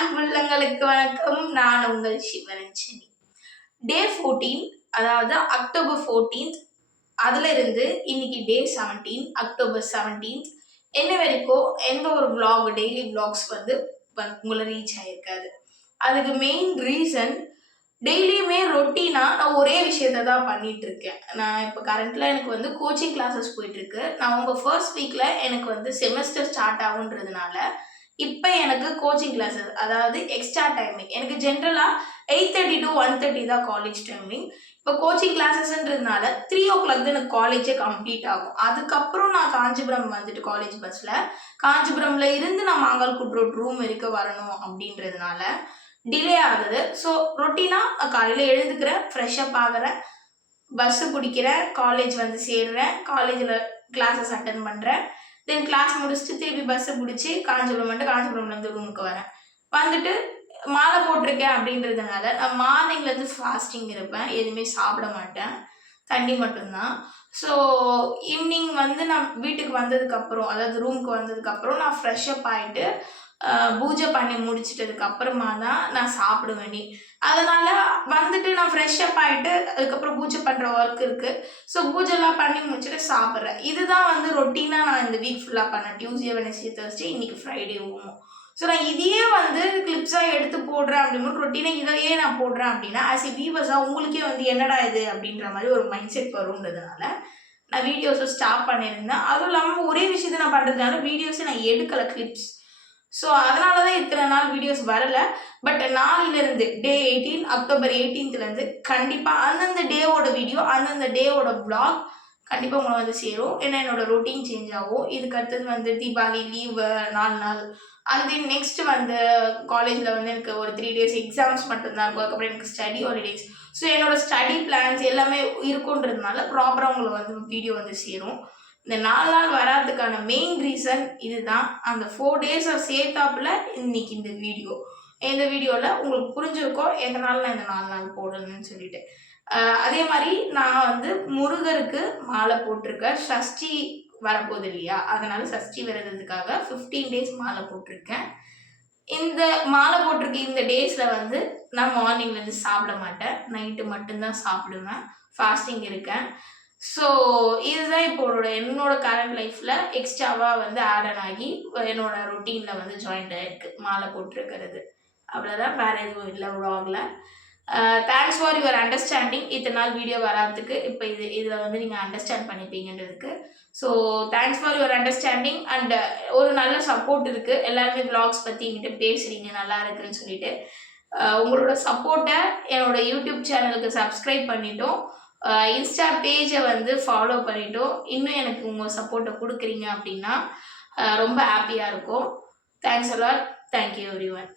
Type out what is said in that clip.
அன்புள்ளங்களுக்கு வணக்கம். நான் உங்கள் சிவரஞ்சனி. டே 14, அதாவது அக்டோபர் 14th, அதுல இருந்து இன்னைக்கு டே 17, அக்டோபர் 17th என்ன வரைக்கும் எந்த ஒரு vlog, டெய்லி vlogs வந்து உங்களை ரீச் ஆயிருக்காது. அதுக்கு மெயின் ரீசன், டெய்லியுமே ரொட்டீனா நான் ஒரே விஷயத்த தான் பண்ணிட்டு இருக்கேன். நான் இப்போ கரண்ட்ல எனக்கு வந்து கோச்சிங் கிளாஸஸ் போயிட்டு இருக்கு. நான் உங்க ஃபர்ஸ்ட் வீக்ல எனக்கு வந்து செமஸ்டர் ஸ்டார்ட் ஆகுன்றதுனால இப்போ எனக்கு கோச்சிங் கிளாஸஸ், அதாவது எக்ஸ்ட்ரா டைமிங். எனக்கு ஜென்ரலாக 8:30 to 1:30 தான் காலேஜ் டைமிங். இப்போ கோச்சிங் கிளாஸஸ்ன்றதுனால 3 o'clock தான் எனக்கு காலேஜே கம்ப்ளீட் ஆகும். அதுக்கப்புறம் நான் காஞ்சிபுரம் வந்துட்டு காலேஜ் பஸ்ஸில் காஞ்சிபுரம்ல இருந்து நான் மாங்கால்குட் ரோட் ரூம் வரைக்கும் வரணும் அப்படின்றதுனால டிலே ஆகுது. ஸோ ரொட்டீனாக காலையில் எழுந்துக்கிறேன், ஃப்ரெஷ்அப் ஆகிறேன், பஸ்ஸு பிடிக்கிறேன், காலேஜ் வந்து சேர்றேன், காலேஜில் கிளாஸஸ் அட்டன் பண்ணுறேன், தென் கிளாஸ் முடிச்சுட்டு திருப்பி பஸ்ஸை பிடிச்சி காஞ்சிபுரம் வந்துட்டு காஞ்சிபுரம்லேருந்து ரூமுக்கு வரேன். வந்துட்டு மாலை போட்டிருக்கேன் அப்படின்றதுனால நான் மார்னிங்லேருந்து ஃபாஸ்டிங் இருப்பேன், எதுவுமே சாப்பிட மாட்டேன், தண்ணி மட்டும்தான். ஸோ ஈவினிங் வந்து நான் வீட்டுக்கு வந்ததுக்கப்புறம், அதாவது ரூமுக்கு வந்ததுக்கப்புறம் நான் ஃப்ரெஷ்அப் ஆகிட்டு பூஜை பண்ணி முடிச்சிட்டதுக்கு அப்புறமா தான் நான் சாப்பிடுவேனே. அதனால வந்துட்டு நான் ஃப்ரெஷ்அப் ஆகிட்டு அதுக்கப்புறம் பூஜை பண்ணுற ஒர்க் இருக்குது. ஸோ பூஜைலாம் பண்ணி முடிச்சுட்டு சாப்பிட்றேன். இதுதான் வந்து ரொட்டீனாக நான் இந்த வீக் ஃபுல்லாக பண்ணேன். டியூஸ்டே, வெனஸ்டே, தேர்ஸ்டே, இன்னைக்கு ஃப்ரைடேவும். ஸோ நான் இதையே வந்து கிளிப்ஸாக எடுத்து போடுறேன் அப்படின்னும் ரொட்டீனாக இதையே நான் போடுறேன் அப்படின்னா ஆஸ் எ வியூவர்ஸாக உங்களுக்கே வந்து என்னடா இது அப்படின்ற மாதிரி ஒரு மைண்ட் செட் வரும்ன்றதுனால நான் வீடியோஸை ஸ்டாப் பண்ணியிருந்தேன். அதுவும் இல்லாமல் ஒரே விஷயத்தை நான் பண்ணுறதுனால வீடியோஸை நான் எடுக்கலை, கிளிப்ஸ். ஸோ அதனால தான் இத்தனை நாள் வீடியோஸ் வரலை. பட் நாளிலிருந்து டே 18, அக்டோபர் 18th கண்டிப்பாக அந்தந்த டேவோட வீடியோ, அந்தந்த டேவோட vlog கண்டிப்பாக உங்களை வந்து சேரும். ஏன்னா என்னோட ரொட்டீன் சேஞ்ச் ஆகும். இதுக்கு அடுத்தது வந்து தீபாவளி லீவு 4 நாள், அது நெக்ஸ்ட் வந்து காலேஜில் வந்து எனக்கு ஒரு 3 days எக்ஸாம்ஸ் மட்டும்தான் இருக்கும். அதுக்கப்புறம் எனக்கு ஸ்டடி ஹாலிடேஸ். ஸோ என்னோட ஸ்டடி பிளான்ஸ் எல்லாமே இருக்குன்றதுனால ப்ராப்பராக உங்களை வந்து வீடியோ வந்து சேரும். இந்த 4 நாள் வராதுக்கான மெயின் ரீசன் இதுதான். அந்த 4 days சேர்த்தாப்புல இன்னைக்கு இந்த வீடியோ. இந்த வீடியோவில் உங்களுக்கு புரிஞ்சிருக்கோ எதனால நான் இந்த 4 நாள் போடணும்னு சொல்லிட்டு. அதே மாதிரி நான் வந்து முருகருக்கு மாலை போட்டிருக்கேன். சஷ்டி வரப்போகுது இல்லையா, அதனால சஷ்டி விரதத்துக்காக 15 days மாலை போட்டிருக்கேன். இந்த மாலை போட்டிருக்க இந்த டேஸில் வந்து நான் மார்னிங்லேருந்து சாப்பிட மாட்டேன், நைட்டு மட்டும்தான் சாப்பிடுவேன், ஃபாஸ்டிங் இருக்கேன். ஸோ இதுதான் இப்போ என்னோட கரண்ட் லைஃப்பில் எக்ஸ்ட்ராவாக வந்து ஆட் ஆகி என்னோட ரொட்டீனில் வந்து ஜாயின்ட் ஆகிருக்கு மாலை போட்டிருக்கிறது. அவ்வளோதான், வேறு எதுவும் இல்லை vlogல. Thanks for your understanding. இத்தனை நாள் வீடியோ வராதுக்கு இப்போ இதில் வந்து நீங்கள் அண்டர்ஸ்டாண்ட் பண்ணிப்பீங்கன்றதுக்கு. So thanks for your understanding and ஒரு நல்ல சப்போர்ட் இருக்குது. எல்லாருமே vlogs பற்றி என்கிட்ட பேசுகிறீங்க, நல்லா இருக்குன்னு சொல்லிட்டு. உங்களோட சப்போர்ட்டை என்னோட யூடியூப் சேனலுக்கு சப்ஸ்கிரைப் பண்ணிட்டோம், இன்ஸ்டா பேஜை வந்து ஃபாலோ பண்ணிட்டோம். இன்னும் எனக்கு உங்கள் சப்போர்ட்டை கொடுக்குறீங்க அப்படின்னா ரொம்ப ஹாப்பியாக இருக்கும். Thanks a lot. Thank you everyone.